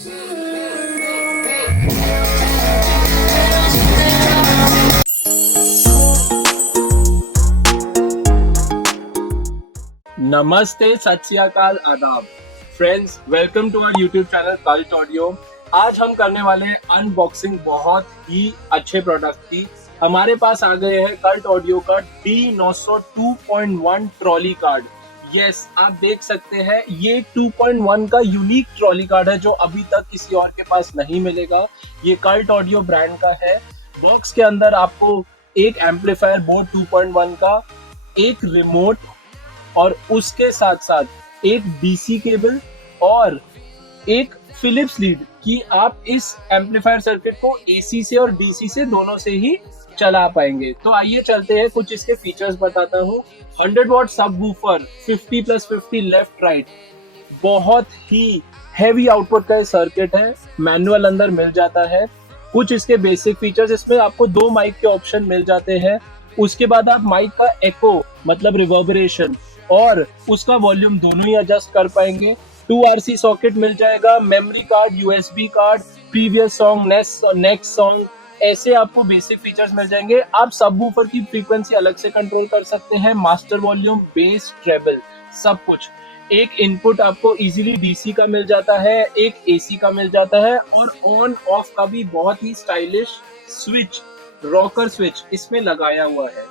नमस्ते, सत श्री अकाल, आदाब friends, welcome to our YouTube channel Cult Audio. आज हम करने वाले हैं अनबॉक्सिंग बहुत ही अच्छे प्रोडक्ट की। हमारे पास आ गए हैं कल्ट ऑडियो का D900 2.1 ट्रॉली कार्ड। यस, आप देख सकते हैं ये 2.1 का यूनिक ट्रॉली कार्ड है जो अभी तक किसी और के पास नहीं मिलेगा। ये कल्ट ऑडियो ब्रांड का है। बॉक्स के अंदर आपको एक एम्पलीफायर बोर्ड 2.1 का, एक रिमोट और उसके साथ साथ एक डीसी केबल और एक फिलिप्स लीड कि आप इस एम्पलीफायर सर्किट को एसी से और डीसी से दोनों से ही चला पाएंगे। तो आइए चलते हैं, कुछ इसके फीचर्स बताता हूँ। 100 वॉट सबवूफर, 50+50 लेफ्ट राइट, बहुत ही हैवी आउटपुट का सर्किट है। मैनुअल अंदर मिल जाता है। कुछ इसके बेसिक फीचर्स, इसमें आपको 2 माइक के ऑप्शन मिल जाते हैं। उसके बाद आप माइक का एको मतलब रिवर्बरेशन और उसका वॉल्यूम दोनों ही एडजस्ट कर पाएंगे। 2RC सॉकेट मिल जाएगा, memory card, USB card, previous song, next song, ऐसे आपको बेसिक फीचर्स मिल जाएंगे। आप सबवूफर की फ्रीक्वेंसी अलग से कंट्रोल कर सकते हैं, मास्टर वॉल्यूम, बेस, ट्रेबल, सब कुछ। एक इनपुट आपको इजीली डीसी का मिल जाता है, एक एसी का मिल जाता है और ऑन ऑफ का भी बहुत ही स्टाइलिश स्विच, रॉकर स्विच इसमें लगाया हुआ है।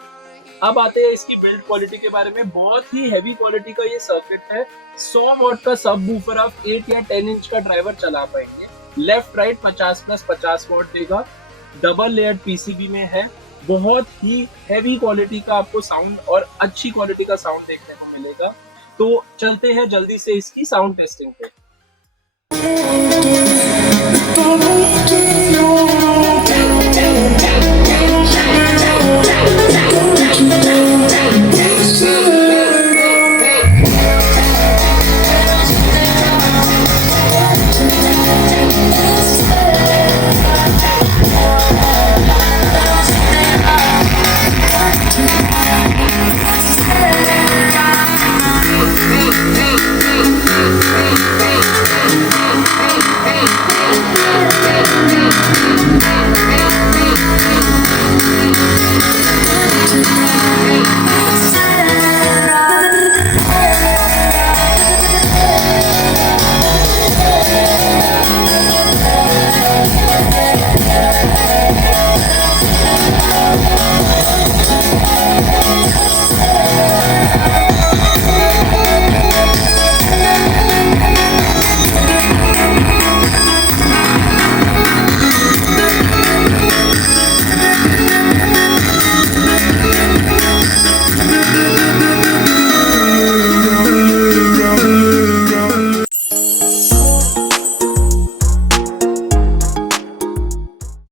अब आते हैं इसकी बिल्ड क्वालिटी के बारे में। बहुत ही हैवी क्वालिटी का ये सर्किट है। 100 वॉट का सबवूफर आप 8 या 10 इंच का ड्राइवर चला पाएंगे। लेफ्ट राइट 50+50 वॉट देगा। डबल लेयर पीसीबी में है। बहुत ही हैवी क्वालिटी का आपको साउंड और अच्छी क्वालिटी का साउंड देखने को मिलेगा। तो चलते हैं जल्दी से इसकी साउंड टेस्टिंग पे।